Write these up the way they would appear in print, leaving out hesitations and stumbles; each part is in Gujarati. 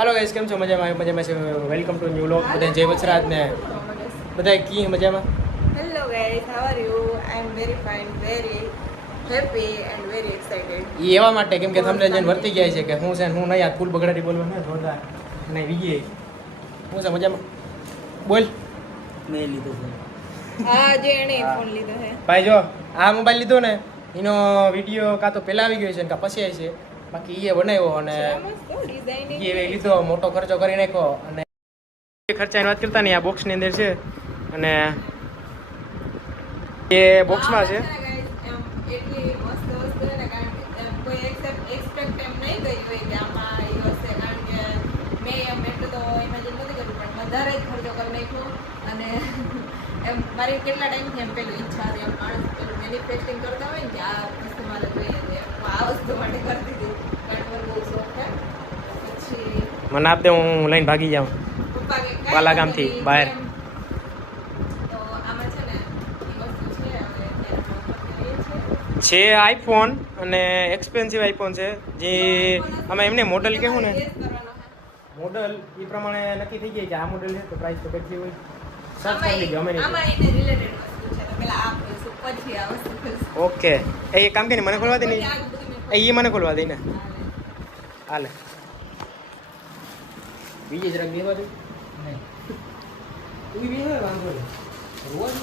હાલો ગાઈસ, કેમ છો? મજામાં છે. Welcome to new vlog. બધા જય વચરાજ ને બધા કી મજામાં. Hello guys, how are you? I am very fine, very happy and very excited. એ એવા માટે કેમ કે તમને જઈને વર્તી ગયા છે કે હું છે હું નહીં આ ફૂલ બગડાટી બોલવા ને જોરદાર નહીં વિજય હું છે મજામાં બોલ. મેં લીધો છે. હા, જે એને ફોન લીધો છે. ભાઈ જો આ મોબાઈલ લીધો ને એનો વિડીયો કાં તો પહેલા આવી ગયો છે ને કાં પછી આવી છે. બાકી એ બનાવ્યો અને એ લીધો મોટો ખર્ચો કરી નાખ્યો અને ખર્ચાની વાત કરતા નહીં આ બોક્સની અંદર છે અને એ બોક્સમાં છે. એટલી મસ્ત વસ્તુ છે ને કારણ કે કોઈ એક્સપેક્ટ એમ નહીં કરી હોય કે આમાં એ હશે કારણ કે મેં એમ એટલું તો ઇમેજિન નથી કર્યું પણ વધારે જ ખર્ચો કરી નાખ્યો અને એમ મારી કેટલા ટાઈમથી એમ પેલું ઈચ્છા હતી એમ માણસ પેલું મેનિફેસ્ટિંગ કરતા હોય ને કે આ વસ્તુ મારે જોઈએ છે હું આ વસ્તુ માટે કરતી હતી કારણ કે મને બહુ શોખ છે. પછી મને આપ દે હું લઈને ભાગી જાઉં પપ્પા કે બાલાગામથી બહાર. તો આમાં છે ને એ વસ્તુ છે હવે અત્યારે છે આઈફોન અને એક્સપેન્સિવ આઈફોન છે જે અમે એમને મોડલ કહેવું ને મોડલ એ પ્રમાણે નક્કી થઈ જાય કે આ મોડલ છે તો પ્રાઇસ તો કેટલી હોય સર્ચ કરી લેજો અમે આમાં એને રિલેટેડ વસ્તુ છે તો પેલા આ ખોલશું પછી આ વસ્તુ ખોલશું. ઓકે એ કામ કે મને ખોલવા દે ને એ મને ખોલવા દે ને હાલે બીજી જરાક બેવા દે નહીં તું બી હવે વાંધો નહીં રોજ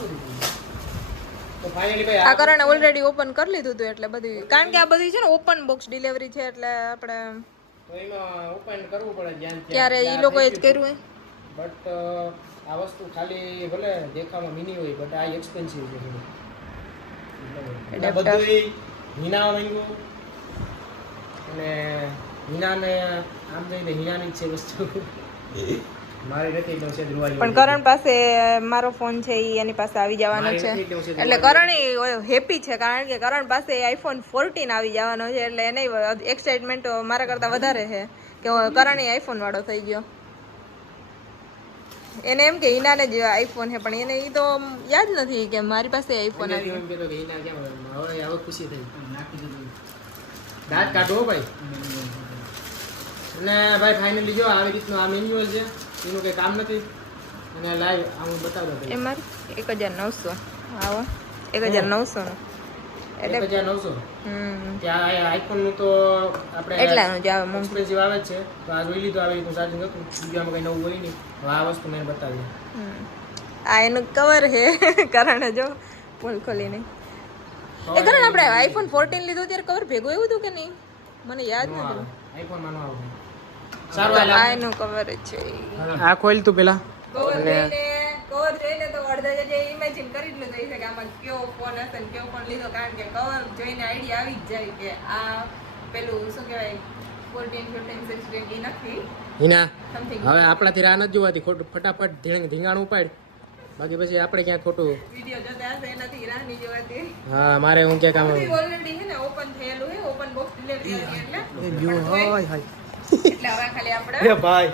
તો ફાઇનલી ભાઈ આ કરણે ઓલરેડી ઓપન કરી લીધું હતું એટલે બધી કારણ કે આ બધી છે ને ઓપન બોક્સ ડિલિવરી છે એટલે આપણે તો એમાં ઓપન કરવું પડે જ્યાં ત્યારે એ લોકોએ જ કર્યું હોય. બટ આ વસ્તુ ખાલી ભલે દેખામાં મિની હોય બટ આ એક્સપેન્સિવ છે બધું બધું હિના માંગ્યું અને હિનાને આમ જઈને હિનાની જ છે વસ્તુ મારી નથી એટલે છે ધ્રુવાજી પણ કરણ પાસે મારો ફોન છે એ એની પાસે આવી જવાનો છે એટલે કરણ હેપી છે કારણ કે કરણ પાસે આઈફોન 14 આવી જવાનો છે એટલે એને એક્સાઇટમેન્ટ મારા કરતાં વધારે છે કે કરણ આઈફોન વાળો થઈ ગયો. એને એમ કે હિનાને જ આઈફોન છે પણ એને એ તો યાદ નથી કે મારી પાસે આઈફોન આવી એમ કહેતો કે હિના કેમ હવે ખુશી થઈ નાખી દીધું દાંત કાઢો ભાઈ. અને ભાઈ ફાઇનલી જો આવી રીતનું આ મેન્યુઅલ છે એનું કંઈ કામ નથી અને લાઈવ આ હું બતાવું દઉં. એ મારે 1900 આવો 1900 નું એટલે 1900 ત્યાં આઈફોનનું તો આપણે એટલાનું જ આવે એક્સપેન્સિવ આવે જ છે તો આ જોઈ લીધું આવી રીતનું ચાર્જિંગ હતું બીજું આમાં કંઈ નવું હોય નહીં. હવે આ વસ્તુ મેં બતાવી આ એનું કવર છે કરણ જો ફૂલ ખોલીને એ કરણ આપણે આઈફોન 14 લીધું ત્યારે કવર ભેગું એવું હતું કે નહીં મને યાદ નથી. આઈફોન માં ન આવે સારું આ એનું કવર જ છે. આ ખોલ તું પેલા કવર જોઈને તો અડધા જે ઇમેજિન કરી જ લીધું છે કે આમાં કેવો ફોન હશે ને કેવો ફોન લીધો કારણ કે કવર જોઈને આઈડિયા આવી જ જાય કે આ પેલું શું કહેવાય 14 15 16 એ નથી હિના સમથિંગ હવે આપણાથી રાહ નથી જોવાતી ખોટું ફટાફટ ધીંગાણું ઉપાડ બાકી પછી આપણે ક્યાં ખોટું વિડિયો જોતા હશે એનાથી રાહ નહીં જોવાતી. હા મારે હું ક્યાં કામ ઓલરેડી છે ને ઓપન થયેલું છે ઓપન બોક્સ ડિલિવરી એટલે હાય એટલે હવે ખાલી આપણે એ ભાઈ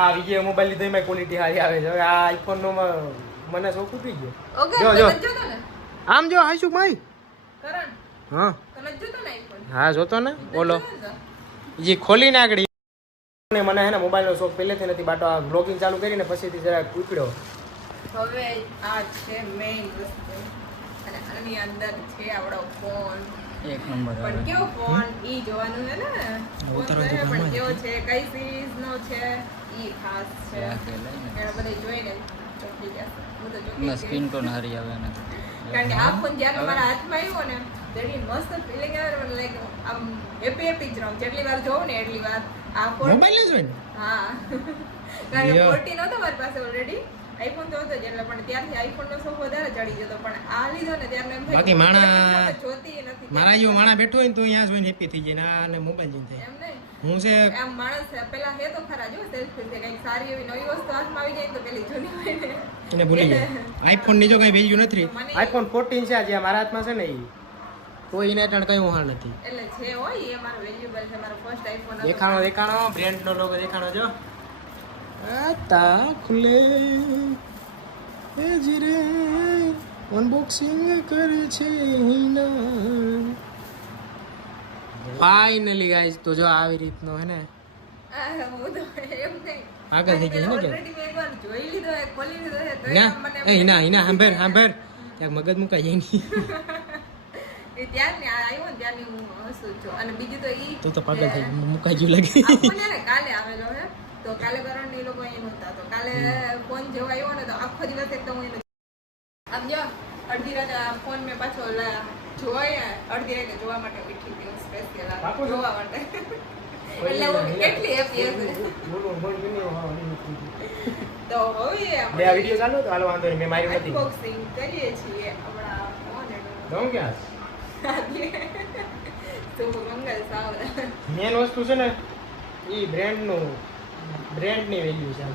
આ વિજય મોબાઈલ લીધો એમાં ક્વોલિટી સારી આવે છે. હવે આ આઈફોન નો મને શોખ ઉતરી ગયો. ઓકે જો, તને જો. જોતો ને આમ જો હાઈસુ ભાઈ કરણ હા તને જોતો ને આઈફોન હા જોતો ને બોલો જે ખોલીને આગળ મને હે ને મોબાઈલનો શોખ પહેલેથી નથી બાટો આ બ્લોગિંગ ચાલુ કરીને પછીથી જરાક ઉપડ્યો. હવે આ છે મેઇન વસ્તુ અને આની અંદર છે આપણો ફોન એક નંબર પણ કેવો ફોન ઈ જોવાનું છે ને ફોન તો છે પણ કેવો છે કઈ સિરીઝ નો છે ઈ ખાસ છે એને બધે જોઈને ચોકી જશે હું તો ચોકી ના સ્ક્રીન ટોન હારી આવે ને કારણ કે આ ફોન જ્યારે મારા હાથમાં આવ્યો ને જેટલી મસ્ત ફિલિંગ આવે મને લાઈક આમ હેપી હેપી જ રહું જેટલી વાર જોઉં ને એટલી વાર આ ફોન મોબાઈલ જ હોય ને હા કારણ કે 14 હતો મારી પાસે ઓલરેડી આઈફોન તો હતો જ એટલે પણ ત્યારથી આઈફોન નો શોખ વધારે ચડી ગયો પણ આ લીધો ને ત્યારે એમ બાકી માણા જોતી નથી મારા જેવો માણા બેઠો હોય ને તો અહીંયા જોઈને હેપી થઈ જાય ને આને મોબાઈલ જોઈને થાય. એમ નહીં હું છે આમ માણસ પેલા હે તો ખરા જો સેલ્ફી છે કઈક સારી એવી નવી વસ્તુ હાથમાં આવી જાય તો પેલી જૂની હોય ને એને ભૂલી જાય. આઈફોન ની જો કઈ વેલ્યુ નથી. મને- આઈફોન 14 છે જે મારા હાથમાં છે ને એ તો એને અટાણ કઈ હાલ નથી. એટલે છે હોય એ મારો વેલ્યુબલ છે મારો ફર્સ્ટ આઈફોન દેખાણો બ્રેન્ડ નો લોગો દેખાણો જો આતા ખુલે એ જીરે અનબોક્સિંગ કરે છે હિના. ફાઇનલી ગાઈસ તો જો આવી રીતનો હે ને હું તો એમ નહીં. પાગલ થઈ ગઈ ને કે Already મેં એકવાર જોઈ લીધો હે, ખોલી લીધો હે, તો ના મને એ ના એના સાંભળ ક્યાંક મગજ મુકાઈ જાય નહીં એ ત્યારની આવ્યો ને ત્યારની હું હસું છું. અને બીજું તો ઈ તું તો પાગલ થઈ ગઈ, મુકાઈ ગયું લાગે આખો ને કાલે આવેલો હે, તો કાલે કરણ ને ઈ લોકો અહીં નહોતા, તો કાલે ફોન જેવો આવ્યો ને તો આખો દિવસ એકદમ હું આમ જો અડધી રાતે આ ફોન મેં પાછો જોવાય, અડધી રાતે જોવા માટે ઉઠી હતી સ્પેશિયલ જોવા માટે. એટલે હું કેટલી હેપી હતી. તો હવે બે આ વિડિયો ચાલુ તો હાલો વાંધો નહીં, મેં મારી નથી અનબોક્સિંગ કરીએ છીએ હમણાં ફોન દઉં ક્યાં શુભ મંગલ સાવધાન. મેન વસ્તુ છે ને એ બ્રેન્ડની વેલ્યુ છે આમ.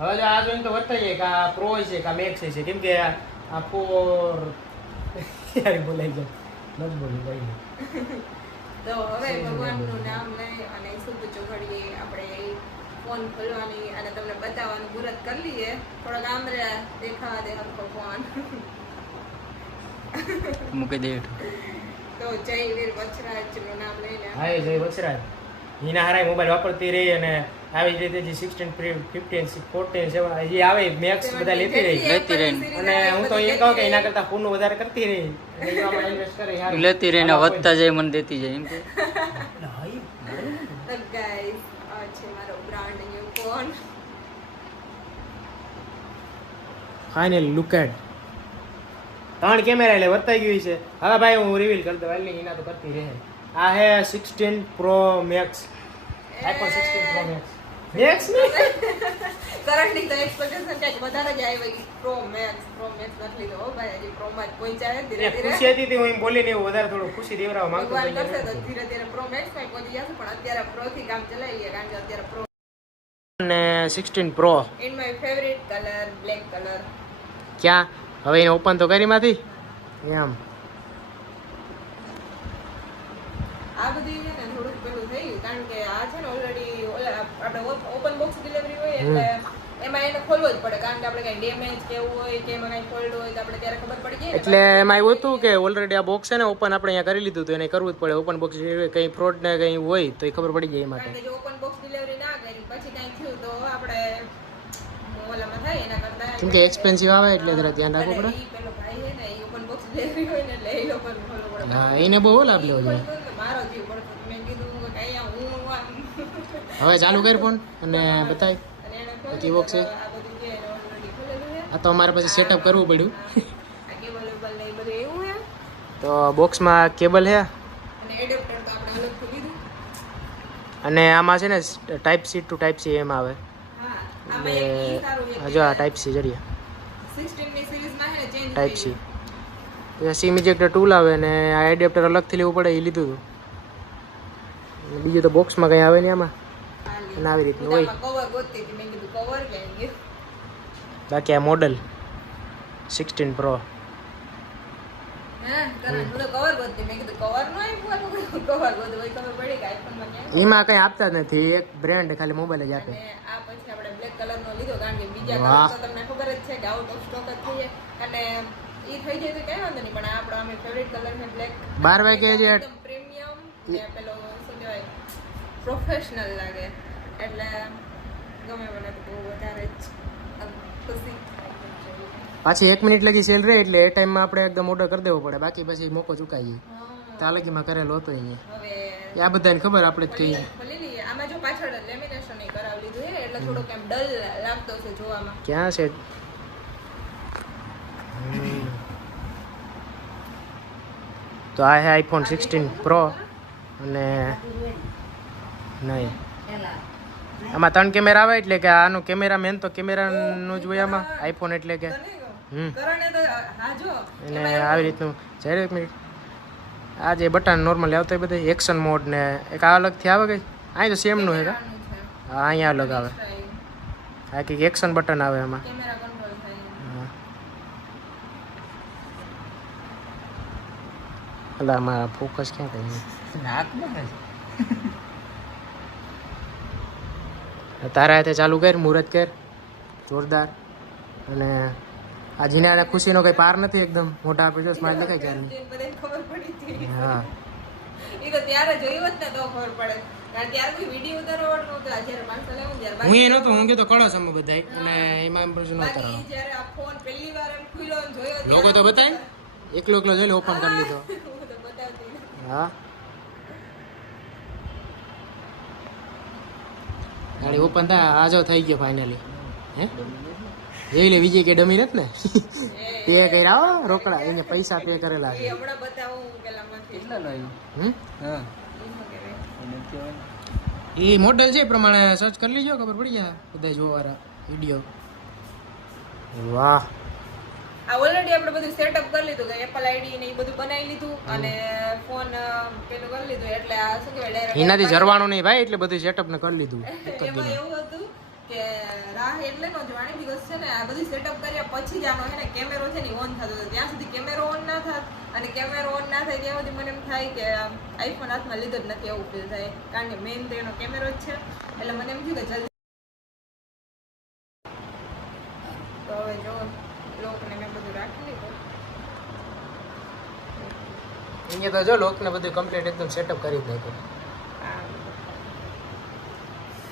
હવે જો આ જોઈને તો વર્તાઈ જાય કે આ પ્રો છે કે આ મેક્સ છે, કેમ કે આ ફોર યાર બોલાઈ જાય નથી બોલી ભાઈ. તો હવે ભગવાનનું નામ લઈ અને શુભ ચોઘડીએ આપણે ફોન ખોલવાની અને તમને બતાવવાનું મુહૂર્ત કરી લઈએ. થોડાક આમ રે દેખાવા દે હમકો ફોન. મૂકી દે તો જય વીર વચરાજનું નામ લઈને હા એ જય વચરાજ એના હારાય મોબાઈલ વાપરતી રહી અને આવી જ રીતે જે 16 15 14 7 જે આવે મેક્સ બધા લેતી રહી. અને હું તો એ કહું કે એના કરતા ફોનનું વધારે કરતી રહી અને જો આમાં ઇન્વેસ્ટ કરે યાર લેતી રહીને વધતા જાય મને દેતી જાય એમ કે તો ગાઈસ આ છે મારો brand new phone. Finally look at 3 camera એટલે વર્તાઈ ગયું છે. હવે ભાઈ હું રિવીલ કરી દઉં એટલે એના તો કરતી રહે. આ હે 16 Pro Max, iPhone 16 Pro Max. Max ને કરંટલી તો એક્સપેક્ટેશન કંઈક વધારે જ આવી. પ્રો મેક્સ નથી લીધો હો ભાઈ, હજી પ્રો માં જ પહોંચ્યા છે ધીરે ધીરે. ખુશી હતી તે હું એમ બોલીને એવું વધારે થોડું ખુશી દેવરાવા માંગતો ભગવાન હતો. કરશે તો ધીરે ધીરે પ્રો મેક્સ માં પહોંચી જશે, પણ અત્યારે પ્રો થી કામ ચલાવીએ કારણ કે અત્યારે પ્રો અને 16 Pro in my favourite colour black colour. ક્યાં હવે એને ઓપન તો કરી માંથી એમ આ બધી છે ને થોડુંક પેલું થઈ ગયું કારણ કે આ છે ને ઓલરેડી આપણે ઓપન બોક્સ ડિલિવરી હોય એટલે એમાં એને ખોલવો જ પડે કારણ કે આપણે કઈ ડેમેજ કે એવું હોય કે એમાં કઈ ફોલ્ટ હોય તો આપણે ત્યારે ખબર પડી જાય ને. એટલે એમાં એવું હતું કે ઓલરેડી આ બોક્સ છે ને ઓપન આપણે અહીંયા કરી લીધું તો એને કરવું જ પડે. ઓપન બોક્સ કંઈ ફ્રોડ ને કંઈ હોય તો એ ખબર પડી જાય એમાં. કારણ કે જો ઓપન બોક્સ ડિલિવરી ના કરી પછી કઈ થયું તો આપણે ઓલામાં થાય એના કરતા કેમ કે એક્સપેન્સિવ આવે એટલે જરા ધ્યાન રાખવું પડે. ઈ પેલો ભાઈ છે ને ઈ ઓપન બોક્સ ડિલિવરી હોય ને એટલે એ લોકો ખોલવો પડે. હા એને બહુ લાભ લેવો જોઈએ. મારો જીવ પડતો મેં કીધું કે અહીંયા હું આમ હવે ચાલુ કરી ફોન અને બતાય અને એને બાકી બોક્સ છે. આ બધું છે એને ઓલરેડી ખોલેલું છે. આ તો અમારે પછી સેટઅપ કરવું પડ્યું. આ કેબલ વેબલ ને એ બધું એવું છે તો બોક્સમાં કેબલ છે અને એડેપ્ટર તો આપણે અલગથી લીધું. અને આમાં છે ને type C to type C એમ આવે. હા આમાં એક ઈ સારું છે જો આ ટાઈપ સી જરીએ 16 ની સિરીઝમાં છે ને change type C SIM ejector tool આવે ને આ એડેપ્ટર અલગથી લેવું પડે એ લીધું હતું. અને બીજું તો બોક્સમાં કંઈ આવે નહીં આમાં અને આવી રીતનું હોય. કવર ગોતતી હતી મેં કીધું કવર ક્યાં ગયું. બાકી આ મોડલ 16 Pro હા કરણ હું તો કવર ગોતતી મેં કીધું કવર નો આપ્યું કવર ગોતું હોય ખબર પડી કે આઈફોનમાં ક્યાં. એમાં કંઈ આપતા જ નથી, એક બ્રાન્ડ ખાલી મોબાઈલ જ આપે. અને આ પછી આપણે બ્લેક કલર નો લીધો કારણ કે બીજા વાહ. કલર તો તમને ખબર જ છે કે આઉટ ઓફ સ્ટોક જ થઈ જાય અને ઈ થઈ જાય તો કઈ વાંધો નહીં, પણ આ આપણો અમે ફેવરિટ કલર છે બ્લેક. 12 વાગે જે એકદમ પ્રીમિયમ ને પેલો શું કહેવાય પ્રોફેશનલ લાગે એટલે ગમે મને તો બહુ વધારે જ આમ ખુશી થાય. પાછી 1 મિનિટ લગી સેલ રહે એટલે એ ટાઈમમાં આપણે એકદમ ઓર્ડર કરી દેવો પડે, બાકી પછી મોકો ચૂકાઈ જાય. ત્યાં લગીમાં કરેલો હતો અહીંયા. હવે એ આ બધાને ખબર આપણે જ કહીએ. ખોલી લઈએ. આમાં જો પાછળ લેમિનેશન એ કરાવી લીધું છે એટલે થોડોક એમ ડલ લાગતો છે જોવામાં. ક્યાં છે તો આ છે iPhone 16 Pro અને નહીં આમાં 3 કેમેરા આવે એટલે કે આનો કેમેરા મેન તો કેમેરાનું જ હોય આમાં iPhone એટલે કે કરણે તો હા જો એને આવી રીતનું જ્યારે 1 મિનિટ આ જે બટન નોર્મલ આવતો એ બધા એક્શન મોડ ને એક આ અલગથી આવે કઈ અહીં તો સેમનું છે હા અહીંયા અલગ આવે આ કંઈક એક્શન બટન આવે એમાં. કેમેરા કંટ્રોલ થાય. હા અલા મારા ફોકસ ક્યાં થાય તારા હાથે ચાલુ કર મુહૂર્ત કર જોરદાર. અને આ જીનાને ખુશીનો કંઈ પાર નથી, એકદમ મોટા આપે જો સ્માઈલ દેખાય ચાલુ. બધાને ખબર પડી હતી. હા એ તો ત્યારે જોયું જ ને તો ખબર પડે કારણ ત્યારે કોઈ વિડીયો ઉતારવાનો નહોતો જ્યારે માણસો લેવું ત્યારે હું એ નહોતો હું કીધો કળશ અમે બધાય અને એમાં એમ પછી નહોતા બાકી જ્યારે આ ફોન પહેલી વાર એમ ખુલ્યો ને જોયો લોકો તો બતાય એકલો જોઈ લે ઓપન કરી લીધો હું તો બતાવતી ને. હા ગાડી ઓપન થાય આજો થઈ ગયો ફાઇનલી હે જોઈ લે વિજય કે ડમી નથી ને પે કર્યા હો રોકડા એને પૈસા પે કરેલા એ છે હમણાં બતાવું પેલામાંથી કેટલા લાવ્યું હમ હા એમ કહેવાય. એને કહેવાય. એ મોડેલ છે એ પ્રમાણે સર્ચ કરી લીજો ખબર પડી જાય બધા જોવાના વિડીયો વાહ આ ઓલરેડી આપણે બધું સેટઅપ કરી લીધું કે એપલ આઈડી ને એ બધું બનાવી લીધું અને ફોન પેલું કરી લીધું એટલે આ શું કહેવાય ડાયરેક્ટ એનાથી જરવાનું નહીં ભાઈ એટલે બધું સેટઅપ ને કરી લીધું એક જ એમાં દિન એવું હતું કે રાહ એટલે નો જોવાની બીકોઝ છે ને આ બધું સેટઅપ કર્યા પછી જ આનો છે ને કેમેરો છે ને ઓન થતો હતો ત્યાં સુધી કેમેરો ઓન ના થાત અને કેમેરો ઓન ના થાય ત્યાં સુધી મને એમ થાય કે આઈફોન હાથમાં લીધો જ નથી એવું ફીલ થાય કારણ કે મેઇન તો એનો કેમેરો જ છે એટલે મને એમ થયું કે જલ્દી તો હવે જો લોકને મેં બધું રાખી લીધું અહીંયા તો જો લોક ને બધું કમ્પ્લીટ એકદમ સેટઅપ કરી જ નાખ્યું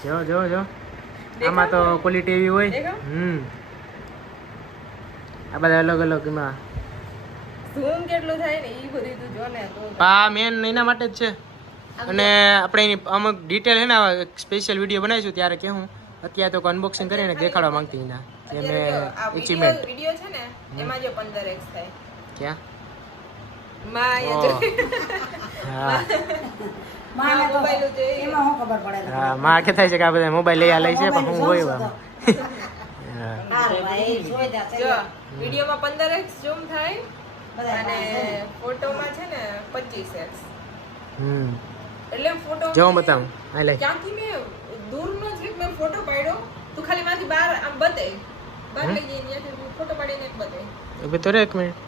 જો જો જો આમાં તો ક્વોલિટી એવી હોય દેખાવ? આ બધા અલગ અલગ એમાં ઝૂમ કેટલું થાય ને એ બધું તું જો ને તો આ મેન એના માટે જ છે અને આપણે એની અમુક ડિટેલ છે ને સ્પેશિયલ વિડીયો બનાવીશું ત્યારે કેવું અત્યારે તો અનબોક્સિંગ કરીને દેખાડવા માંગતી એના કે મેં અચીવમેન્ટ વિડિયો છે ને એમાં જો 15x થાય ક્યાં માં અહીંયા જો હા માં મોબાઈલ છે એમાં શું ખબર પડે હા માં કે થાય છે કે આ બધા મોબાઈલ લઈ લે છે પણ હું હોય આમાં. હા હારું ભાઈ જોઈ જા જો વિડિયોમાં 15x ઝૂમ થાય બધા અને ફોટોમાં છે ને 25x હમ એટલે ફોટો જો હું બતાવું આ લે ક્યાંથી મેં દૂરનો જ મેં ફોટો પાડ્યો તું ખાલી માંથી બહાર આમ બતાય બહાર લઈ જઈને ત્યાંથી ફોટો પાડીને એક બતાય ઉભી તો રે એક મિનિટ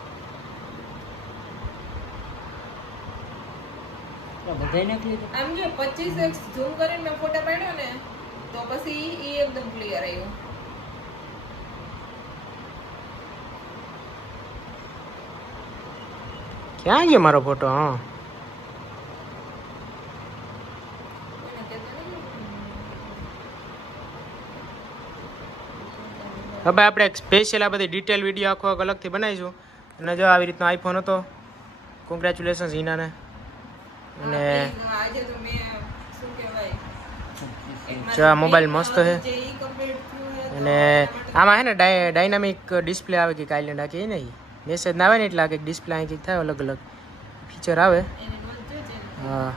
બધાય નાખી લીધું આમ જો 25x ઝૂમ કરીને મેં ફોટો પાડ્યો ને તો પછી ઈ એકદમ ક્લિયર આવ્યું ક્યાં ગયો મારો ફોટો હા એને કહેતા નહીં. હવે આપણે એક સ્પેશિયલ આ બધી ડિટેલ વિડીયો આખો અલગથી બનાવીશું અને જો આવી રીતનો આઈફોન હતો કોંગ્રેચ્યુલેશન્સ હિનાને અને આજે તો મેં શું કહેવાય જો આ મોબાઈલ મસ્ત છે જે ઈ complete થયું છે તો અને આમાં હે ને ડાયનામિક ડિસ્પ્લે આવે કે આઇલેન્ડ આ કે નહીં મેસેજ ના આવે ને એટલે આ કંઈક ડિસ્પ્લે અહીં કંઈક થાય અલગ અલગ ફીચર આવે એને નોંધ જો છે ને. હા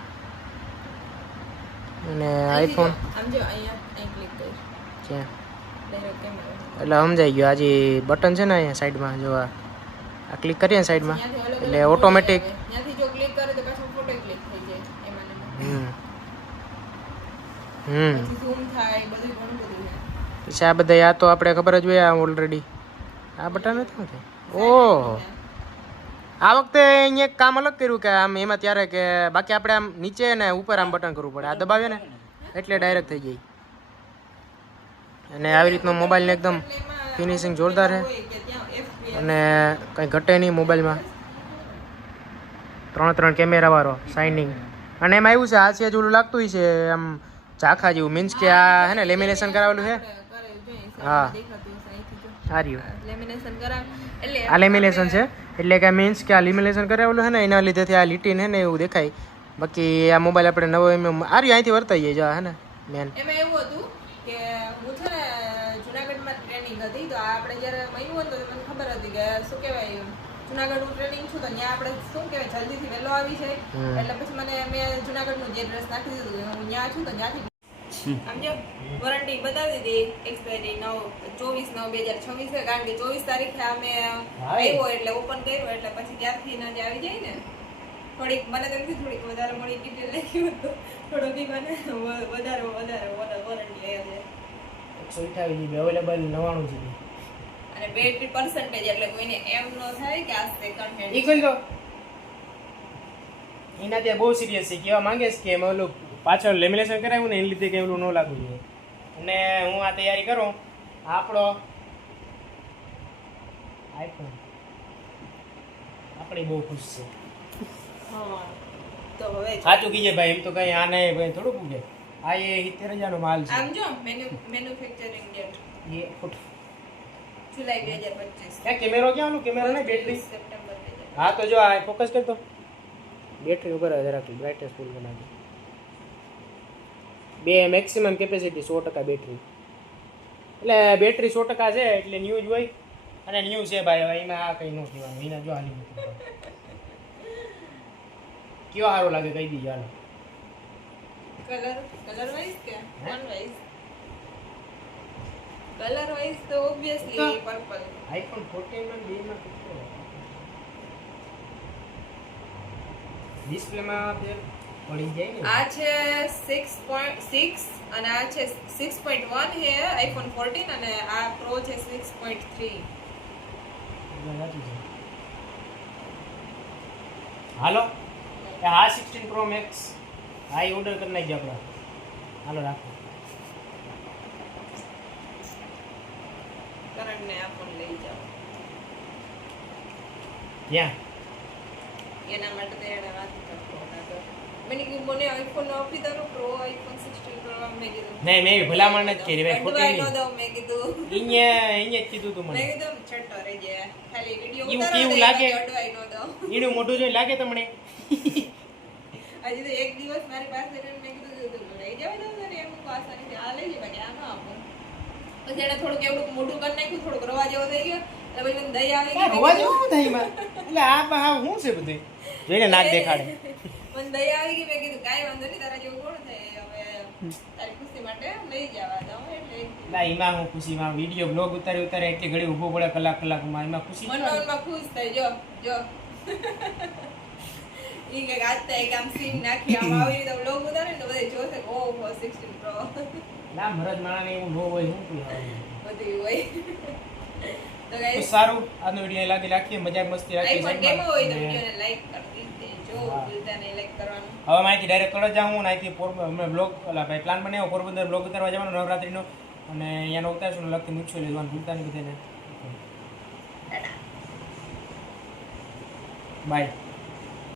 અને આઈફોન આમ જો અહીંયા અહીં ક્લિક કરી ક્યાં ડાયરેક્ટ કેમેરો એટલે સમજાઈ ગયું આ જે બટન છે ને અહીંયા સાઈડમાં જો આ ક્લિક કરીએ ને સાઈડમાં એટલે ઓટોમેટિક ત્યાંથી જો ક્લિક કરે તો પાછો ફોટો ક્લિક થઈ જાય એમાં ને એમાં. પછી ઝૂમ થાય બધું ઘણું બધું છે પછી આ બધા આ તો આપણે ખબર જ હોય ઓલરેડી આ બટન નથી શું થાય ઓહ આ વખતે અહીંયા એક કામ અલગ કર્યું કે આમ એમાં ત્યારે કે બાકી આપણે આમ નીચે ને ઉપર આમ બટન કરવું પડે આ દબાવીએ ને એટલે ડાયરેક્ટ થઈ જાય અને આવી રીતનો મોબાઈલ ને એકદમ ફિનિશિંગ જોરદાર છે હોય કે ત્યાં FPS અને કંઈ ઘટે નહીં મોબાઈલમાં 3 કેમેરાવાળો શાઇનિંગ અને એમાં એવું છે આ છે ઓલું લાગતું હોય છે આમ ચાખા જેવું મીન્સ કે આ હે ને લેમિનેશન કરાવેલું છે કરાવ્યું જોઈએ હા. દેખાતું હશે અહીંથી જો આ રહ્યું લેમિનેશન કરાવ એટલે આ લેમિનેશન છે એટલે કે મીન્સ કે આ લેમિનેશન કરાવેલું છે ને એના લીધેથી આ લીટીન છે ને એવું દેખાય બાકી આ મોબાઈલ આપણે નવો એમ આ રહ્યું અહીંથી વર્તાઈ જાય જો હે ને મેન એમાં એવું હતું કે હું છે ને જુનાગઢમાં ટ્રેનિંગ હતી તો આ આપણે જ્યારે મહિનું હતું તો મને ખબર હતી કે શું કહેવાય જુનાગઢ હું ટ્રેનિંગ છું તો ત્યાં આપણે શું કહેવાય જલ્દીથી વહેલો આવી જાય એટલે પછી મને મેં જુનાગઢનું જે ડ્રેસ નાખી દીધું કે હું ત્યાં છું તો ત્યાંથી આમ જો વોરંટી બતાવી દીધી એક્સપાયરી 24/9/2026 છે કારણ કે 24 તારીખે અમે આવ્યો એટલે ઓપન કર્યો એટલે પછી ત્યારથી ના જે આવી જાય ને થોડીક મને તેમથી થોડીક વધારે મળી ડિટેલ લખ્યું હતું થોડુંક ઈ મને વધારે વોરંટી લે છે 128 GB અવેલેબલ 99 GB અને બેટરી પર્સન્ટેજ એટલે કોઈને એમ ન થાય કે આ સેકન્ડ હેન્ડ ઈ કોઈ તો એના ત્યાં બહુ સિરિયસ છે કેવા માંગે છે કે એમાં ઓલું પાછળ લેમિનેશન કરાવ્યું ને એની લીધે કે ઓલું ન લાગવું જોઈએ અને હું આ તૈયારી કરું આપણો આઈફોન આપણે બહુ ખુશ છે હા તો તો હવે જ. સાચું કીજે ભાઈ, એમ તો કઈ આ નહીં ભાઈ થોડું પૂછે. આ એ 70,000 નો માલ છે. આમ જો મેન્યુફેક્ચરિંગ ડેટ એ ખોટું. જુલાઈ 2025 ક્યાં કેમેરો ક્યાંનું કેમેરો નહીં બેટરી. સપ્ટેમ્બર 2025. હા તો જો આ ફોકસ કરતો બેટરી ઉપર જરાક બ્રાઇટનેસ ફૂલ બનાવી બે મેક્સિમમ કેપેસિટી 100% બેટરી એટલે બેટરી 100% છે એટલે ન્યૂઝ હોય અને ન્યૂ છે ભાઈ. હવે એમાં આ કઈ ન કહેવાનું એના જો હાલી મૂકી કયો સારો લાગે કહી દીજો હાલો. કલર વાઇઝ કે ફોન વાઇઝ? કલર વાઇઝ તો ઓબ્વિયસલી તો પર્પલ. આઈફોન 14 માં બેમાં કેટલો ડિસ્પ્લેમાં ફેર પડી જાય ને. આ છે 6.6 અને આ છે 6.1 છે આઈફોન 14 અને આ પ્રો છે 6.3. હાલો આ 16 પ્રો મેક્સ આ ઓર્ડર કરી નાખજો આપણે. હાલો રાખો. કરણને આ ફોન લઈ જાઓ. ક્યાં એના માટે તો એને વાત કરતો હતો. મેં કીધું મને આઈફોન આપી દો પ્રો આઈફોન 16 પ્રો મેં કીધું નહીં મેં ભલામણ નથી કરી ભાઈ ખોટી એડવાઈ નો નહીં. દઉં મેં કીધું. અહીંયા જ કીધું તું મેં મને. કીધું છટ્ટો રહી જાય ખાલી વિડિયો એવું ઉતારો કેવું તો લાગે? અડવાઈ નો દઉં. એનું મોઢું જોઈ લાગે તમને? હજી તો એક દિવસ મારી પાસે રહીને મેં કીધું તું લઈ જવા દઉં ને એમ પાસાની આ લઈ જાય બાકી આ ન આપું. પછી એને થોડુંક એવું મોઢું કરી નાખ્યું થોડુંક રવા જેવો થઈ ગયો એટલે પછી મને દયા આવી ગઈ. હોવા જેવું શું થાય એમાં? એટલે આ શું છે બધું જોઈને નાક દેખાડે. મને દયા આવી ગઈ મેં કીધું કાંઈ વાંધો નહીં તારા જેવું કોણ થાય હવે તારી ખુશી માટે લઈ જવા દઉં એટલે ના એમાં હું ખુશીમાં વિડીયો બ્લોગ ઉતારી એટલી ઘડી ઊભો પડે કલાકમાં એમાં ખુશી ક્યાં? મનોનમાં ખુશ થઈ જો ઈ કે આજ તો એક આમ સીન નાખી આમ આવી રીતે બ્લોગ ઉતારે ને તો બધા જોશે કે ઓહો 16 પ્રો ના ભરત માણાને એવું ન હોય શું કહેવાય. બધું હોય તો તો ગાઈસ સારું આજનો વિડીયો લાગી રાખીએ મજાક મસ્તી રાખીએ આઈફોન ડેમો હોય તો અને વિડિયોને લાઈક કરી દેજો ભૂલતા નહીં લાઈક કરવાનું. હવે માહિતી ડાયરેક્ટ કરવા જાઉં ને અહીંથી અમે બ્લોગ ભાઈ પ્લાન બનાવ્યો પોરબંદર બ્લોગ ઉતારવા જવાનો નવરાત્રીનો અને અહીંયાનો ઉતારશું ને લગતી મૂછો લેવાનું ભૂલતા નહીં બધાને. બાય.